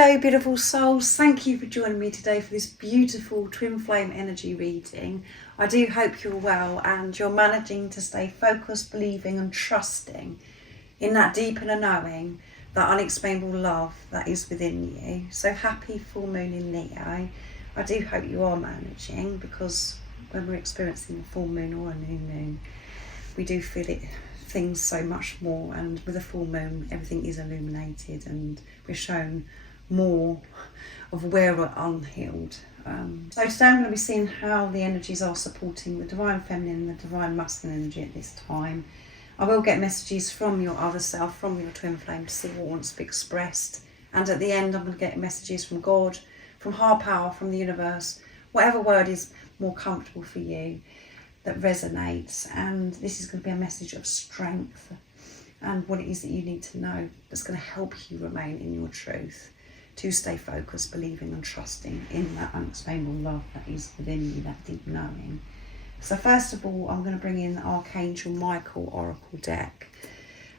Hello beautiful souls, thank you for joining me today for this beautiful twin flame energy reading. I do hope you're well and you're managing to stay focused, believing and trusting in that deep inner knowing, that unexplainable love that is within you. So happy full moon in Leo. I do hope you are managing, because when we're experiencing a full moon or a new moon, we do feel it, things so much more, and with a full moon everything is illuminated and we're shown more of where we're unhealed. So today I'm going to be seeing how the energies are supporting the divine feminine and the divine masculine energy at this time. I will get messages from your other self, from your twin flame, to see what wants to be expressed, and at the end I'm going to get messages from God, from higher power, from the universe, whatever word is more comfortable for you, that resonates. And this is going to be a message of strength and what it is that you need to know that's going to help you remain in your truth, to stay focused, believing and trusting in that unexplainable love that is within you, that deep knowing. So first of all, I'm going to bring in the Archangel Michael Oracle deck,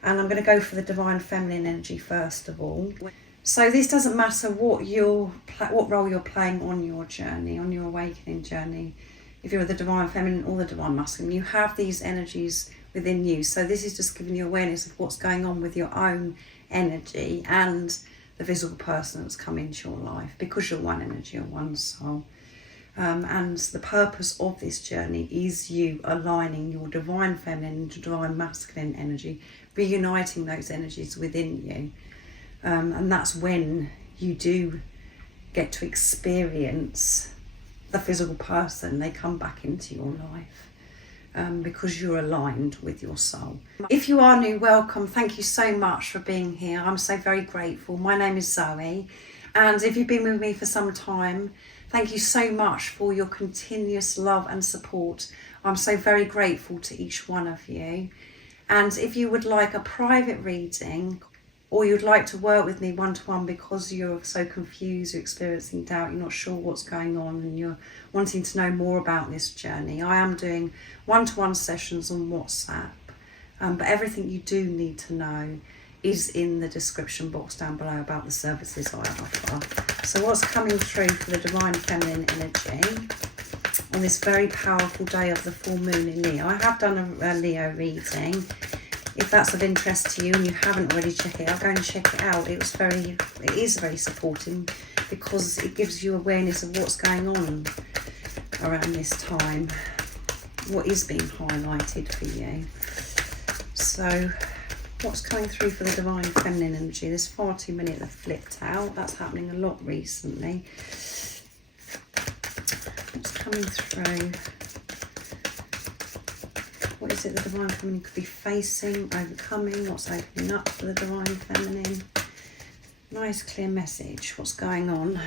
and I'm going to go for the divine feminine energy first of all. So this doesn't matter what role you're playing on your journey, on your awakening journey. If you're the divine feminine or the divine masculine, you have these energies within you. So this is just giving you awareness of what's going on with your own energy and the physical person that's come into your life, because you're one energy or one soul. And the purpose of this journey is you aligning your divine feminine and divine masculine energy, reuniting those energies within you. And that's when you do get to experience the physical person. They come back into your life because you're aligned with your soul. If you are new, welcome. Thank you so much for being here. I'm so very grateful. My name is Zoe, and if you've been with me for some time, thank you so much for your continuous love and support. I'm so very grateful to each one of you. And if you would like a private reading, or you'd like to work with me one-to-one because you're so confused, you're experiencing doubt, you're not sure what's going on, and you're wanting to know more about this journey, I am doing one-to-one sessions on WhatsApp. But everything you do need to know is in the description box down below about the services I offer. So what's coming through for the divine feminine energy on this very powerful day of the full moon in Leo? I have done a Leo reading. If that's of interest to you and you haven't already checked it out, go and check it out. It is very supporting, because it gives you awareness of what's going on around this time, what is being highlighted for you. So what's coming through for the divine feminine energy? There's far too many that have flipped out. That's happening a lot recently. What's coming through? What is it the divine feminine could be facing, overcoming? What's opening up for the divine feminine? Nice clear message. What's going on?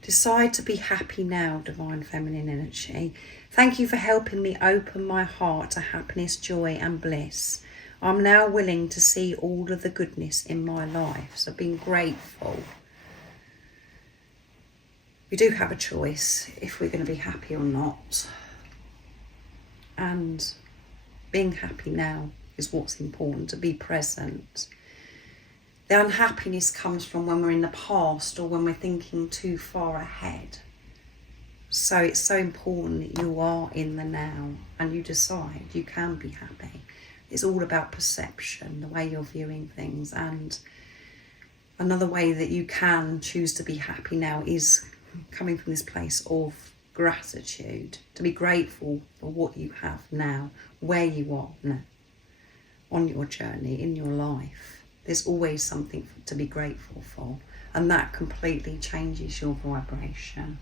Decide to be happy now, divine feminine energy. Thank you for helping me open my heart to happiness, joy and bliss. I'm now willing to see all of the goodness in my life. So being grateful. We do have a choice if we're going to be happy or not. And being happy now is what's important, to be present. The unhappiness comes from when we're in the past or when we're thinking too far ahead. So it's so important that you are in the now and you decide you can be happy. It's all about perception, the way you're viewing things. And another way that you can choose to be happy now is coming from this place of gratitude, to be grateful for what you have now, where you are now on your journey in your life. There's always something to be grateful for, and that completely changes your vibration.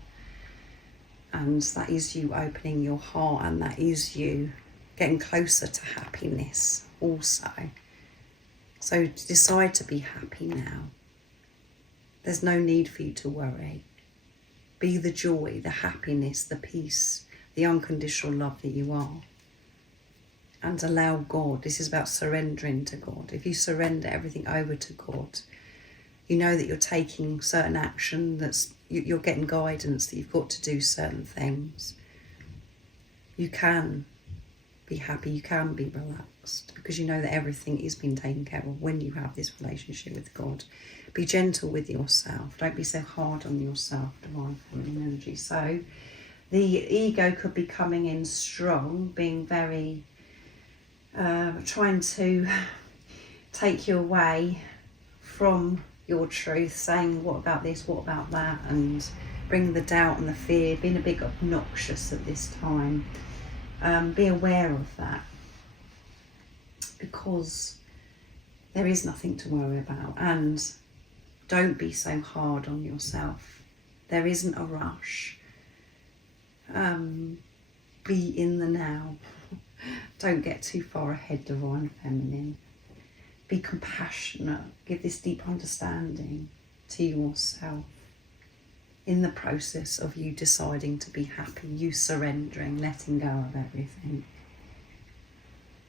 And that is you opening your heart, and that is you getting closer to happiness also. So decide to be happy now. There's no need for you to worry. Be the joy, the happiness, the peace, the unconditional love that you are. And allow God. This is about surrendering to God. If you surrender everything over to God, you know that you're taking certain action, you're getting guidance, that you've got to do certain things. You can be happy, you can be relaxed, because you know that everything is being taken care of when you have this relationship with God. Be gentle with yourself. Don't be so hard on yourself, divine feminine energy. So the ego could be coming in strong, being very, trying to take you away from your truth, saying, what about this, what about that, and bring the doubt and the fear, being a bit obnoxious at this time. Be aware of that, because there is nothing to worry about, and don't be so hard on yourself. There isn't a rush. Be in the now. Don't get too far ahead, divine feminine. Be compassionate. Give this deep understanding to yourself in the process of you deciding to be happy, you surrendering, letting go of everything.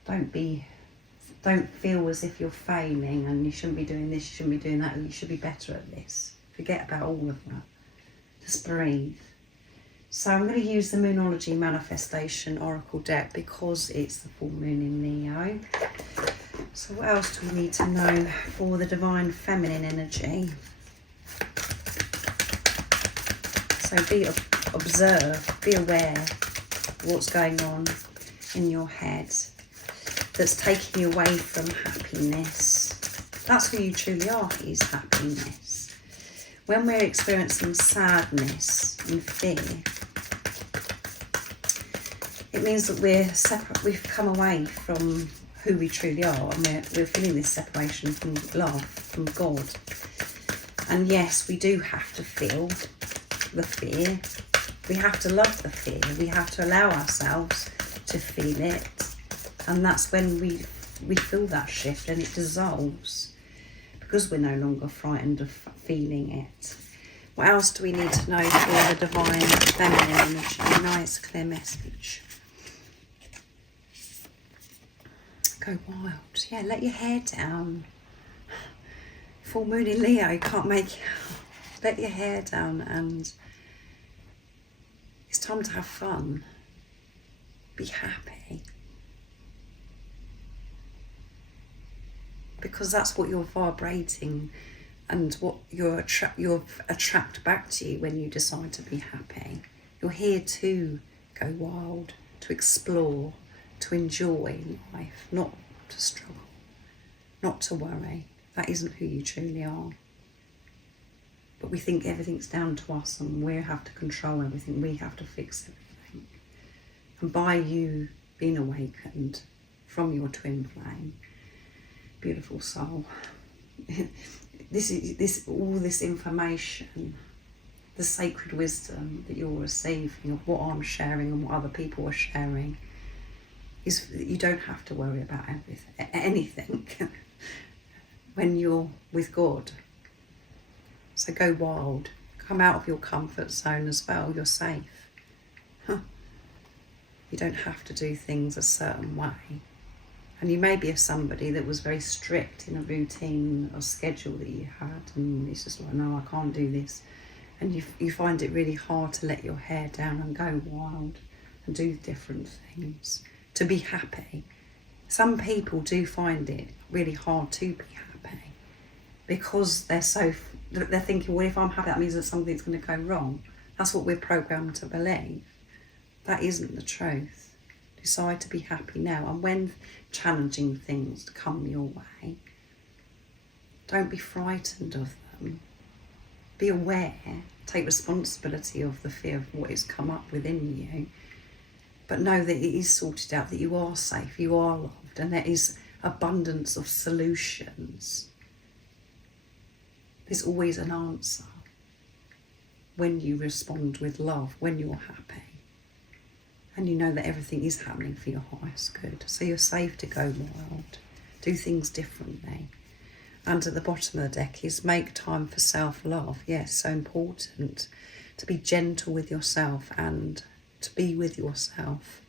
Don't feel as if you're failing and you shouldn't be doing this, you shouldn't be doing that, you should be better at this. Forget about all of that. Just breathe. So I'm going to use the Moonology Manifestation Oracle deck because it's the full moon in Leo. So what else do we need to know for the divine feminine energy? So observe, be aware of what's going on in your head that's taking you away from happiness. That's who you truly are, is happiness. When we're experiencing sadness and fear, it means that we're separate. We've come away from who we truly are, and we're feeling this separation from love, from God. And yes, we do have to feel the fear. We have to love the fear. We have to allow ourselves to feel it, and that's when we feel that shift and it dissolves, because we're no longer frightened of feeling it. What else do we need to know for the divine feminine energy? Nice clear message. Go wild. Yeah, let your hair down. Full moon in Leo, can't make it. Let your hair down, and it's time to have fun. Be happy. Because that's what you're vibrating, and what you'll attract back to you when you decide to be happy. You're here to go wild, to explore, to enjoy life, not to struggle, not to worry. That isn't who you truly are. But we think everything's down to us and we have to control everything, we have to fix everything. And by you being awakened from your twin flame, beautiful soul, all this information, the sacred wisdom that you're receiving of what I'm sharing and what other people are sharing, is that you don't have to worry about anything when you're with God. So go wild, come out of your comfort zone as well. You're safe. You don't have to do things a certain way. And you may be somebody that was very strict in a routine or schedule that you had, and it's just like, no, I can't do this. And you find it really hard to let your hair down and go wild and do different things to be happy. Some people do find it really hard to be happy because they're thinking, well, if I'm happy, that means that something's going to go wrong. That's what we're programmed to believe. That isn't the truth. Decide to be happy now, and when challenging things come your way, don't be frightened of them. Be aware, take responsibility of the fear of what has come up within you, but know that it is sorted out, that you are safe, you are loved, and there is abundance of solutions. There's always an answer when you respond with love, when you're happy. And you know that everything is happening for your highest good. So you're safe to go wild, do things differently. And at the bottom of the deck is make time for self-love. Yes, so important to be gentle with yourself and to be with yourself.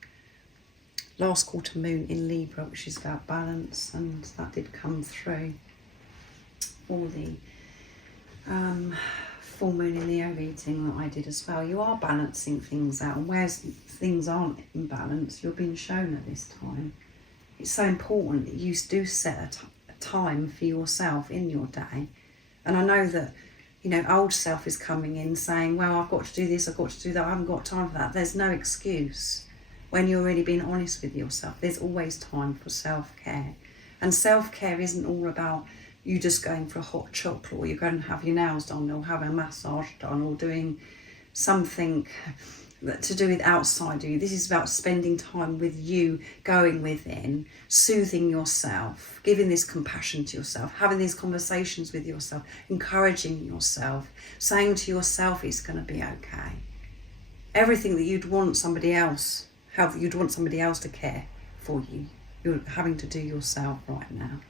Last quarter moon in Libra, which is about balance, and that did come through. All the full moon in Leo reading that I did as well, you are balancing things out, and where things aren't in balance, you're being shown at this time. It's so important that you do set a time for yourself in your day. And I know that, you know, old self is coming in saying, well, I've got to do this, I've got to do that, I haven't got time for that. There's no excuse. When you're really being honest with yourself, there's always time for self-care. And self-care isn't all about you just going for a hot chocolate, or you're going to have your nails done, or having a massage done, or doing something to do with outside of you. This is about spending time with you, going within, soothing yourself, giving this compassion to yourself, having these conversations with yourself, encouraging yourself, saying to yourself it's going to be okay. Everything that you'd want somebody else, how you'd want somebody else to care for you, you're having to do yourself right now.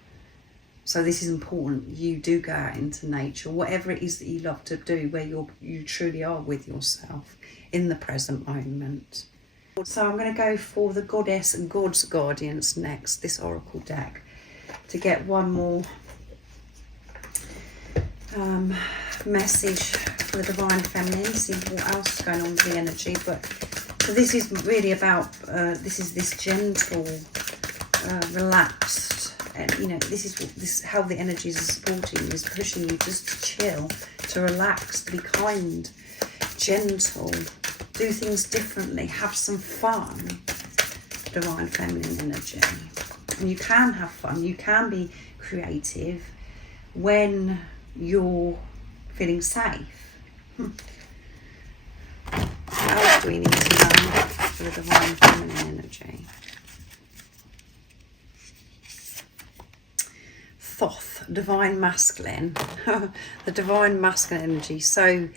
So this is important. You do go out into nature, whatever it is that you love to do, where you truly are with yourself in the present moment. So I'm going to go for the Goddess and God's Guardians next, this Oracle deck, to get one more message for the Divine Feminine, see what else is going on with the energy. But so this is really about, this gentle, relaxed, and you know, this is how the energies are supporting you, is pushing you just to chill, to relax, to be kind, gentle, do things differently, have some fun. Divine Feminine energy. And you can have fun, you can be creative when you're feeling safe. What else do we need to know for the Divine Feminine energy? Thoth, Divine Masculine. The Divine Masculine energy. So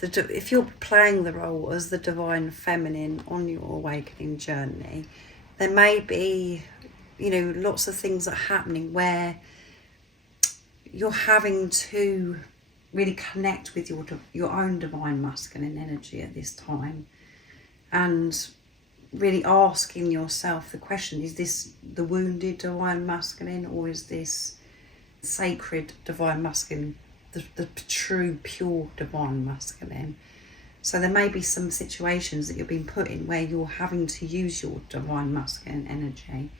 if you're playing the role as the Divine Feminine on your awakening journey, there may be, you know, lots of things that are happening where you're having to really connect with your own Divine Masculine energy at this time, and really asking yourself the question, is this the wounded Divine Masculine, or is this sacred Divine Masculine, the true pure Divine Masculine? So there may be some situations that you're being put in where you're having to use your Divine Masculine energy.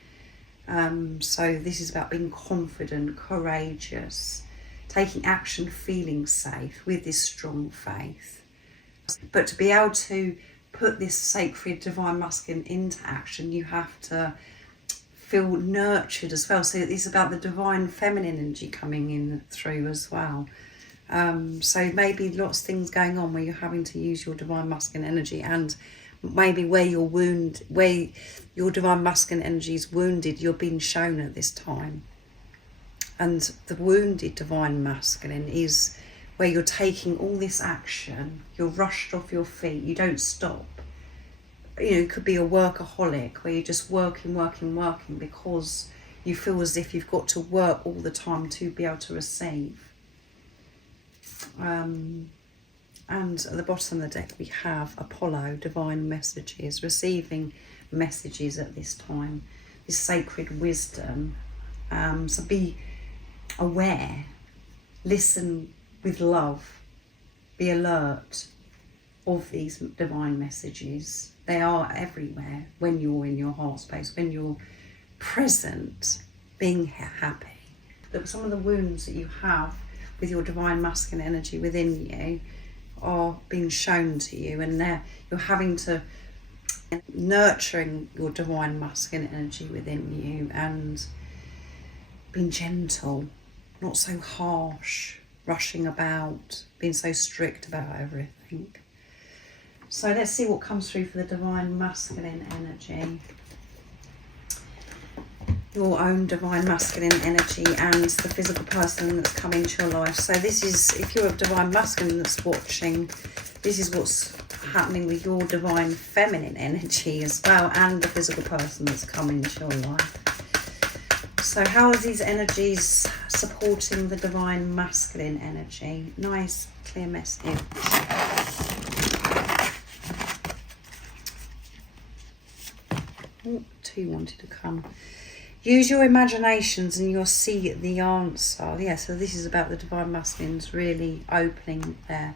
So this is about being confident, courageous, taking action, feeling safe with this strong faith. But to be able to put this sacred Divine Masculine into action, you have to feel nurtured as well. So it's about the Divine Feminine energy coming in through as well. So maybe lots of things going on where you're having to use your Divine Masculine energy, and maybe where your Divine Masculine energy is wounded, you're being shown at this time. And the wounded Divine Masculine is where you're taking all this action, you're rushed off your feet, you don't stop. You know, it could be a workaholic where you're just working because you feel as if you've got to work all the time to be able to receive. And at the bottom of the deck we have Apollo, Divine Messages, receiving messages at this time, this sacred wisdom. So be aware, listen with love, be alert of these divine messages. They are everywhere when you're in your heart space, when you're present, being happy. That some of the wounds that you have with your Divine Masculine energy within you are being shown to you, and you're having to nurturing your Divine Masculine energy within you and being gentle, not so harsh, rushing about, being so strict about everything. So let's see what comes through for the Divine Masculine energy. Your own Divine Masculine energy and the physical person that's come into your life. So this is, if you're a Divine Masculine that's watching, this is what's happening with your Divine Feminine energy as well, and the physical person that's come into your life. So how are these energies supporting the Divine Masculine energy? Nice, clear message. Oh, two wanted to come. Use your imaginations and you'll see the answer. Yeah, so this is about the Divine Masculines really opening their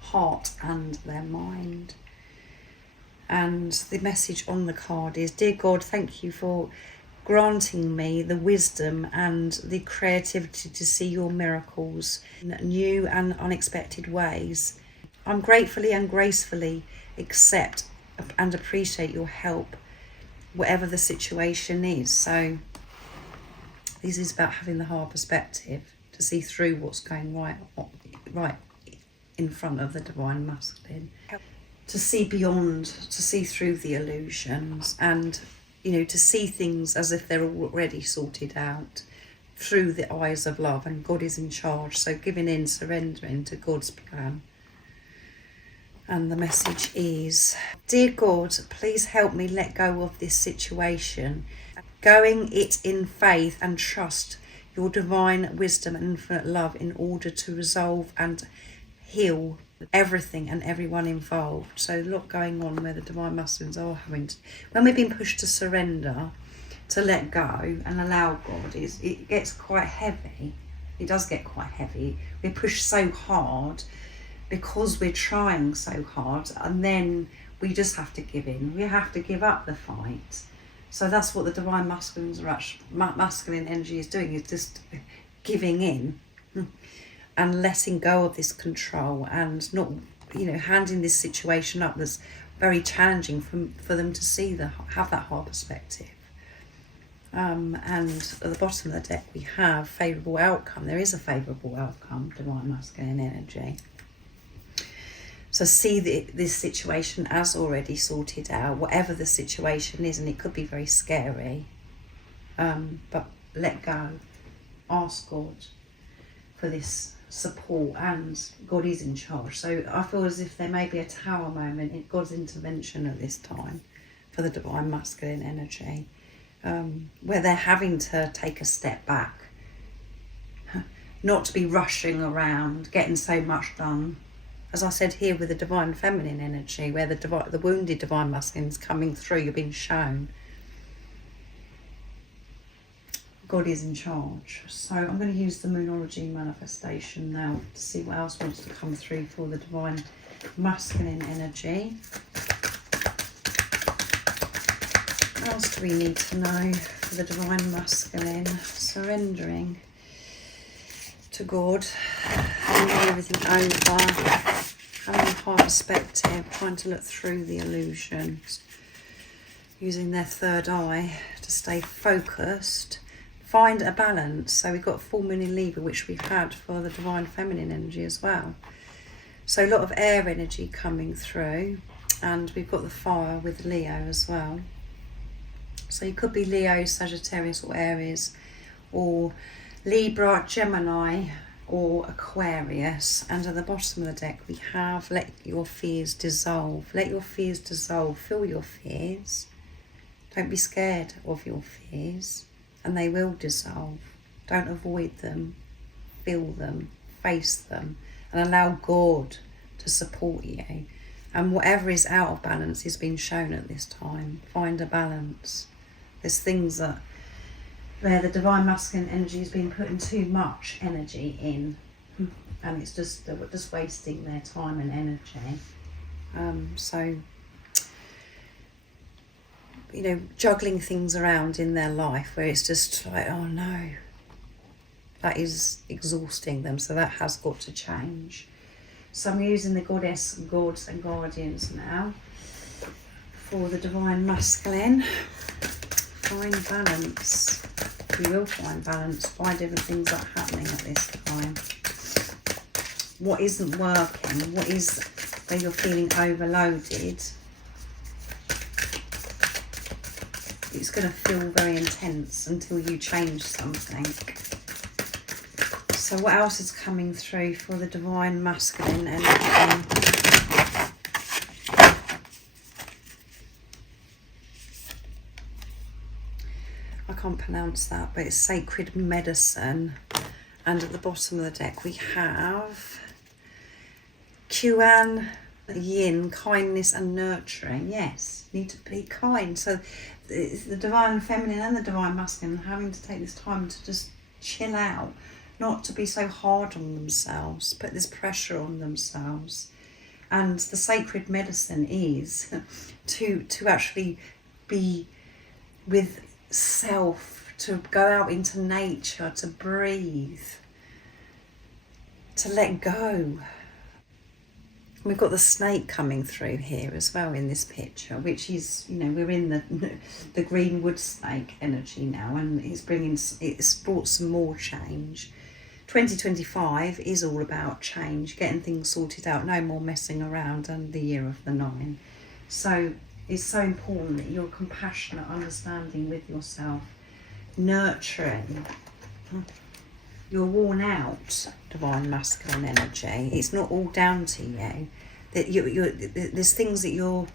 heart and their mind. And the message on the card is, Dear God, thank you for granting me the wisdom and the creativity to see your miracles in new and unexpected ways. I'm gratefully and gracefully accept and appreciate your help, whatever the situation is. So this is about having the hard perspective to see through what's going right in front of the divine masculine, to see beyond, to see through the illusions, and to see things as if they're already sorted out through the eyes of love, and God is in charge. So giving in, surrendering to God's plan. And the message is, Dear God, please help me let go of this situation, going it in faith and trust your divine wisdom and infinite love in order to resolve and heal everything and everyone involved. So a lot going on where the divine masculines are having to, when we've been pushed to surrender, to let go and allow God, it gets quite heavy. It does get quite heavy. We're pushed so hard because we're trying so hard, and then we just have to give in. We have to give up the fight. So that's what the divine masculines masculine energy is doing, is just giving in and letting go of this control, and not, handing this situation up that's very challenging for them to see, have that hard perspective. And at the bottom of the deck we have favourable outcome. There is a favourable outcome, divine masculine energy. So see this situation as already sorted out, whatever the situation is, and it could be very scary. But let go. Ask God for this support, and God is in charge. So I feel as if there may be a tower moment in God's intervention at this time for the divine masculine energy, where they're having to take a step back, not to be rushing around, getting so much done. As I said here with the divine feminine energy, where the wounded divine masculine is coming through, you're being shown God is in charge. So I'm going to use the Moonology manifestation now to see what else wants to come through for the divine masculine energy. What else do we need to know for the divine masculine? Surrendering to God, handing everything over, having a high perspective, trying to look through the illusions, using their third eye to stay focused, find a balance. So we've got full moon in Libra, which we've had for the divine feminine energy as well. So a lot of air energy coming through, and we've got the fire with Leo as well. So you could be Leo, Sagittarius or Aries, or Libra, Gemini or Aquarius. And at the bottom of the deck we have let your fears dissolve. Let your fears dissolve. Feel your fears. Don't be scared of your fears, and they will dissolve. Don't avoid them. Feel them. Face them. And allow God to support you. And whatever is out of balance is being shown at this time. Find a balance. There's things that where the divine masculine energy has been putting too much energy in, and it's just, they're just wasting their time and energy. So juggling things around in their life where it's just like, oh no, that is exhausting them. So that has got to change. So I'm using the goddess, gods and guardians now for the divine masculine. Find balance. You will find balance. Find everything that's happening at this time. What isn't working? What is where you're feeling overloaded? It's going to feel very intense until you change something. So what else is coming through for the divine masculine energy? I can't pronounce that, but it's sacred medicine. And at the bottom of the deck we have Kuan Yin, kindness and nurturing. Yes, need to be kind. So it's the divine feminine and the divine masculine having to take this time to just chill out, not to be so hard on themselves, put this pressure on themselves. And the sacred medicine is to actually be with self, to go out into nature, to breathe, to let go. We've got the snake coming through here as well in this picture, which is, you know, we're in the green wood snake energy now, and it's brought some more change. 2025 is all about change, getting things sorted out, no more messing around, and the year of the 9. So it's so important that you're compassionate, understanding with yourself, nurturing. You're worn out, divine masculine energy. It's not all down to you. That there's things that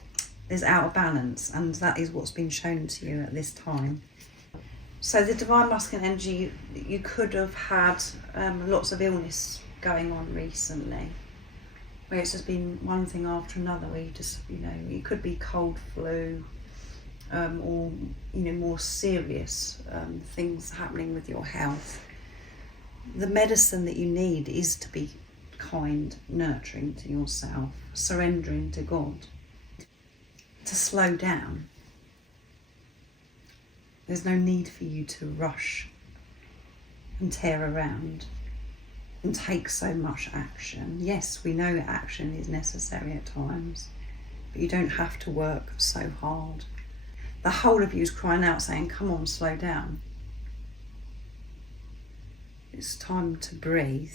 there's out of balance, and that is what's been shown to you at this time. So the divine masculine energy, you could have had lots of illness going on recently, where it's just been one thing after another, where you just, you know, it could be cold, flu, or, you know, more serious things happening with your health. The medicine that you need is to be kind, nurturing to yourself, surrendering to God, to slow down. There's no need for you to rush and tear around and take so much action. Yes, we know action is necessary at times, but you don't have to work so hard. The whole of you is crying out saying, come on, slow down. It's time to breathe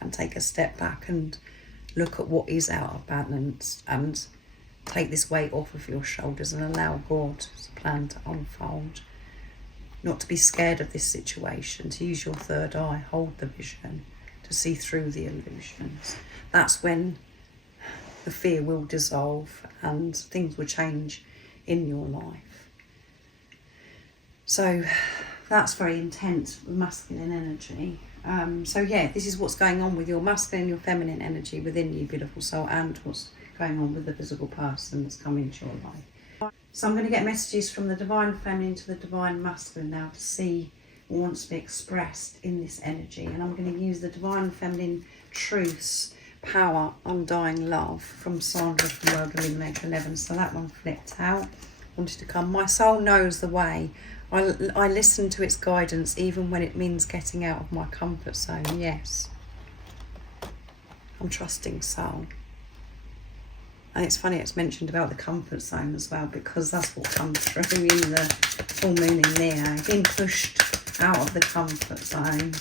and take a step back and look at what is out of balance, and take this weight off of your shoulders and allow God's plan to unfold. Not to be scared of this situation, to use your third eye, hold the vision, to see through the illusions. That's when the fear will dissolve and things will change in your life. So that's very intense masculine energy. So yeah, this is what's going on with your masculine, your feminine energy within you, beautiful soul, and what's going on with the physical person that's come into your life. So I'm going to get messages from the divine feminine to the divine masculine now to see what wants to be expressed in this energy. And I'm going to use the divine feminine truths, power, undying love from Sandra from World Illuminator 11. So that one flipped out, wanted to come. My soul knows the way. I listen to its guidance even when it means getting out of my comfort zone. Yes, I'm trusting soul. And it's funny it's mentioned about the comfort zone as well, because that's what comes through in the full moon in Leo, being pushed out of the comfort zone.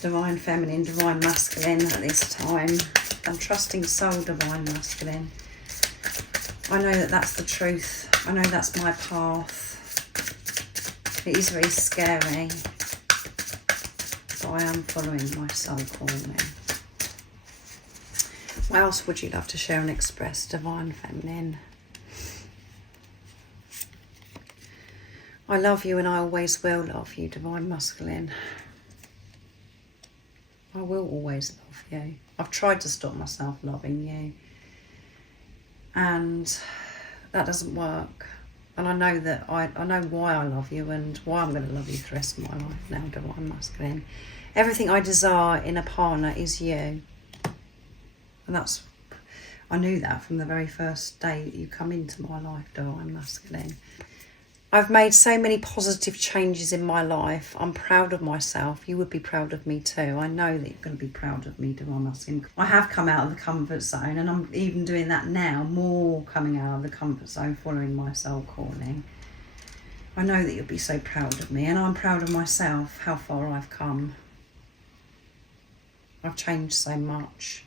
Divine feminine, divine masculine at this time. I'm trusting soul, divine masculine. I know that that's the truth. I know that's my path. It is very scary, but I am following my soul calling. What else would you love to share and express, divine feminine? I love you and I always will love you, divine masculine. I will always love you. I've tried to stop myself loving you, and that doesn't work. And I know that I know why I love you and why I'm going to love you for the rest of my life now, divine masculine. Everything I desire in a partner is you. And I knew that from the very first day that you come into my life, divine masculine. I've made so many positive changes in my life. I'm proud of myself. You would be proud of me too. I know that you're going to be proud of me, divine masculine. I have come out of the comfort zone, and I'm even doing that now, more coming out of the comfort zone, following my soul calling. I know that you'll be so proud of me, and I'm proud of myself, how far I've come. I've changed so much.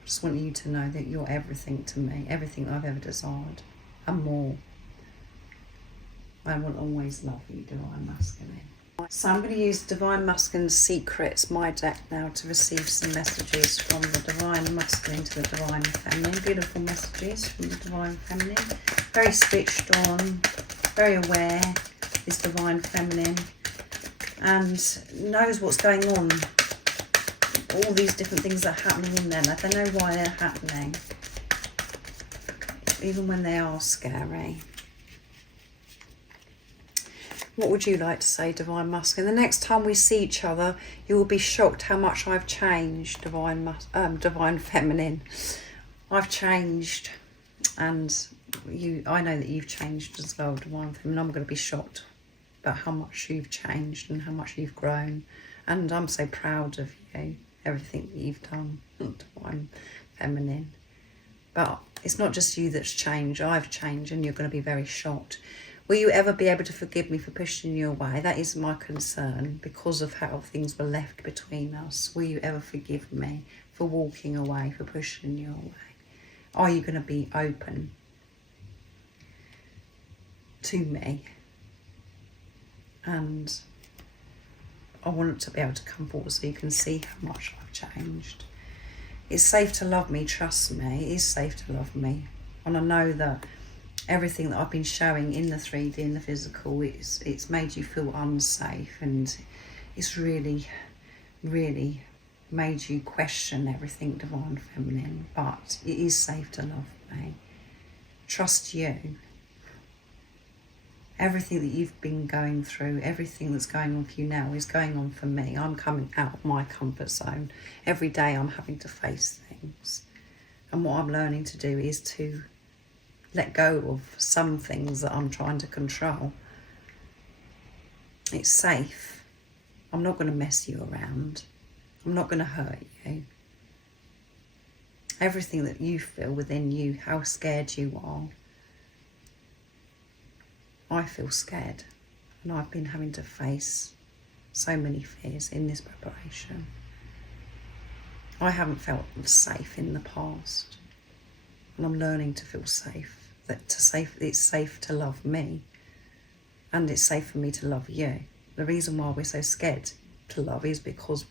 I just want you to know that you're everything to me, everything I've ever desired, and more. I will always love you, divine masculine. So I'm going to use Divine Masculine Secrets, my deck now, to receive some messages from the Divine Masculine to the Divine Feminine. Beautiful messages from the Divine Feminine. Very switched on, very aware, is Divine Feminine, and knows what's going on. All these different things that are happening in them. They know why they're happening, even when they are scary. What would you like to say, Divine Masculine? The next time we see each other, you will be shocked how much I've changed, Divine Feminine. I've changed, and I know that you've changed as well, Divine Feminine. I'm going to be shocked about how much you've changed and how much you've grown. And I'm so proud of you, everything that you've done, Divine Feminine. But it's not just you that's changed, I've changed, and you're going to be very shocked. Will you ever be able to forgive me for pushing you away? That is my concern, because of how things were left between us. Will you ever forgive me for walking away, for pushing you away? Are you going to be open to me? And I want to be able to come forward so you can see how much I've changed. It's safe to love me, trust me. It is safe to love me. And I know that everything that I've been showing in the 3D, in the physical, it's made you feel unsafe, and it's really, really made you question everything, Divine Feminine. But it is safe to love me. Trust you. Everything that you've been going through, everything that's going on for you now is going on for me. I'm coming out of my comfort zone. Every day I'm having to face things. And what I'm learning to do is to let go of some things that I'm trying to control. It's safe. I'm not going to mess you around. I'm not going to hurt you. Everything that you feel within you, how scared you are, I feel scared, and I've been having to face so many fears in this preparation. I haven't felt safe in the past, and I'm learning to feel safe. It's safe to love me, and it's safe for me to love you. The reason why we're so scared to love is because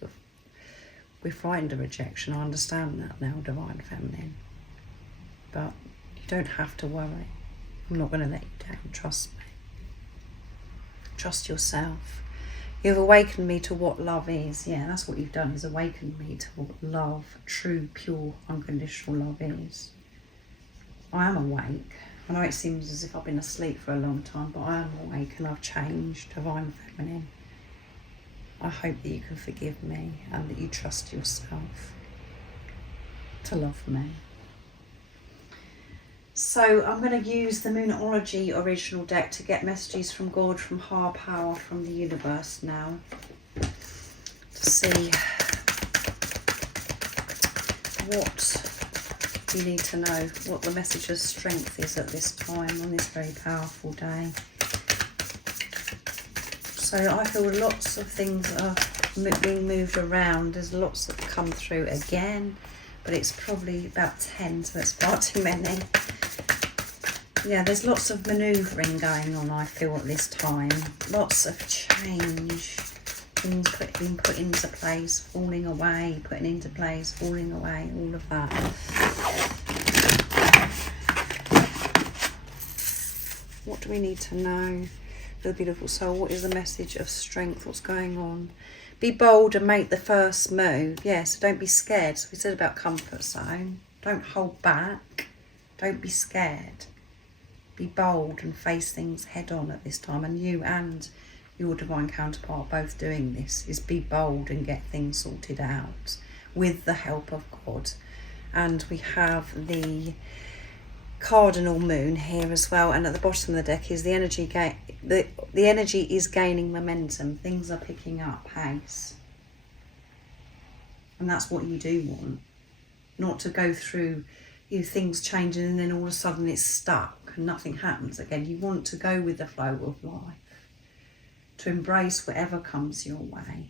we're frightened of rejection. I understand that now, Divine Feminine. But you don't have to worry. I'm not going to let you down. Trust me. Trust yourself. You've awakened me to what love is. Yeah, that's what you've done, is awakened me to what love, true, pure, unconditional love is. I am awake. I know it seems as if I've been asleep for a long time, but I am awake and I've changed, Divine Feminine. I hope that you can forgive me and that you trust yourself to love me. So I'm going to use the Moonology original deck to get messages from God, from higher power, from the universe now, to see what you need to know, what the message of strength is at this time, on this very powerful day. So I feel lots of things are being moved around. There's lots that come through again, but it's probably about 10, so it's far too many. Yeah, there's lots of manoeuvring going on, I feel, at this time. Lots of change. Things being put into place, falling away, putting into place, falling away, all of that. What do we need to know for the beautiful soul? What is the message of strength? What's going on? Be bold and make the first move. Yeah, so don't be scared. So we said about comfort zone. Don't hold back. Don't be scared. Be bold and face things head on at this time. And you and your divine counterpart both doing this, is be bold and get things sorted out with the help of God. And we have the cardinal moon here as well, and at the bottom of the deck is the energy the energy is gaining momentum. Things are picking up pace, and that's what you do want, not to go through things changing and then all of a sudden it's stuck and nothing happens again. You want to go with the flow of life, to embrace whatever comes your way.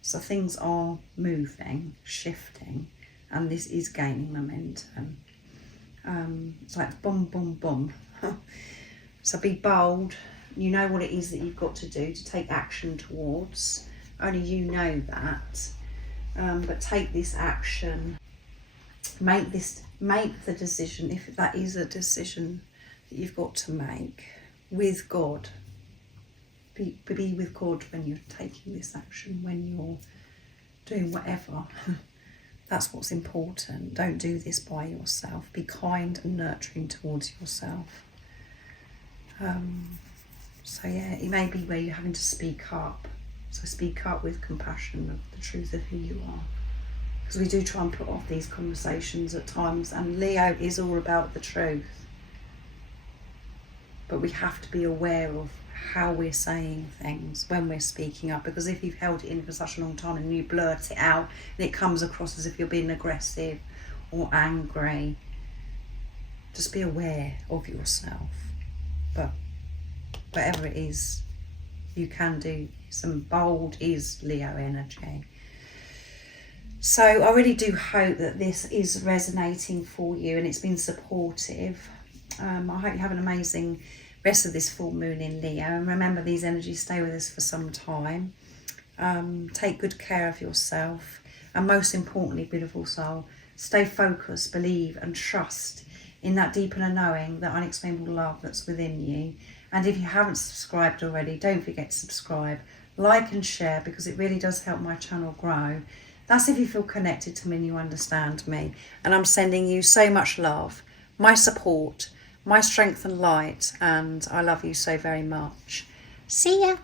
So things are moving, shifting, and this is gaining momentum. It's like boom, boom, boom. So be bold. You know what it is that you've got to do to take action towards. Only you know that. But take this action. Make the decision, if that is a decision that you've got to make, with God. Be with God when you're taking this action, when you're doing whatever. That's what's important. Don't do this by yourself. Be kind and nurturing towards yourself. So yeah, it may be where you're having to speak up. So speak up with compassion of the truth of who you are. Because we do try and put off these conversations at times, and Leo is all about the truth. But we have to be aware of how we're saying things when we're speaking up, because if you've held it in for such a long time and you blurt it out and it comes across as if you're being aggressive or angry, just be aware of yourself. But whatever it is, you can do some bold is Leo energy. So I really do hope that this is resonating for you and it's been supportive. I hope you have an amazing rest of this full moon in Leo, and remember, these energies stay with us for some time. Take good care of yourself, and most importantly, beautiful soul, stay focused, believe and trust in that deep inner knowing, that unexplainable love that's within you. And if you haven't subscribed already, don't forget to subscribe, like and share, because it really does help my channel grow. That's if you feel connected to me and you understand me. And I'm sending you so much love, my support, my strength and light, and I love you so very much. See ya.